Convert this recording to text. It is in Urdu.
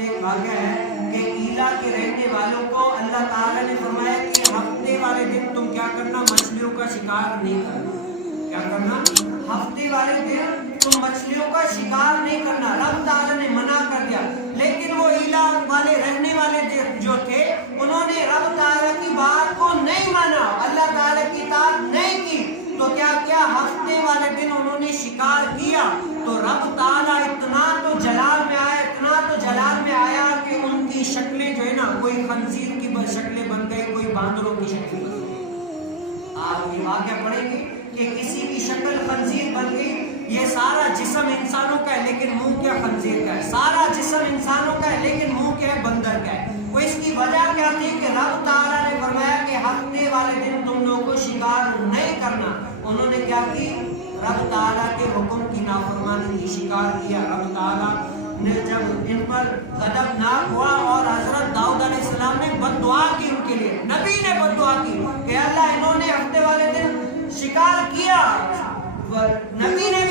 میں ایک واقعہ ہے کہ ایلا کے رہنے والوں کو اللہ تعالیٰ نے فرمایا کہ ہفتے والے دن تم کیا کرنا، مچھلیوں کا شکار نہیں کرنا. کیا کرنا؟ ہفتے والے دن تم مچھلیوں کا شکار نہیں کرنا. رب تعالیٰ نے منع کر دیا، لیکن وہ ایلا والے رہنے والے جو تھے انہوں نے رب تعالیٰ کی بات کو نہیں مانا، اللہ تعالیٰ کی اطاعت نہیں کی. تو کیا کیا؟ ہفتے والے دن انہوں نے شکار کیا. تو رب تعالیٰ اتنا تو جلال میں آیا، اتنا تو جلال میں آیا کہ ان کی شکلیں جو ہے نا، کوئی خنزیر کی شکلیں بن گئی، کوئی باندروں کی شکل بن گئی. آپ یہ واقعہ پڑھیں گے کہ کسی کی شکل خنزیر بن گئی. یہ سارا جسم انسانوں کا ہے لیکن منہ کیا خنزیر کا ہے. سارا جسم انسانوں کا ہے لیکن منہ کیا ہے؟ بندر کا ہے. وہ اس کی وجہ کیا تھی کہ رب تعالیٰ نے فرمایا کہ ہفتے والے دن تم لوگوں کو شکار نہیں کرنا. انہوں نے کیا کی؟ رب تعالیٰ کے حکم کی نافرمانی کی، شکار کیا. رب تعالیٰ نے جب ان پر غضبناک ہوا اور حضرت داؤد علیہ السلام نے بد دعا کی ان کے لیے، نبی نے بد دعا کی کہ اللہ انہوں نے ہفتے والے دن شکار کیا. نبی نے